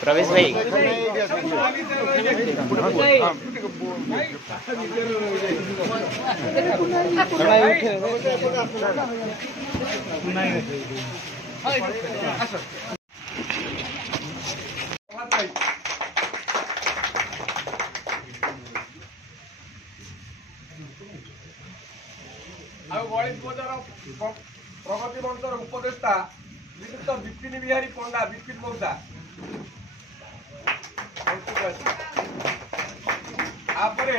प्रवेश भाई प्रगति मंचर उपदेष्टा श्रीयुक्त विपिन बिहारी पंडा विपिन मौजा आपरे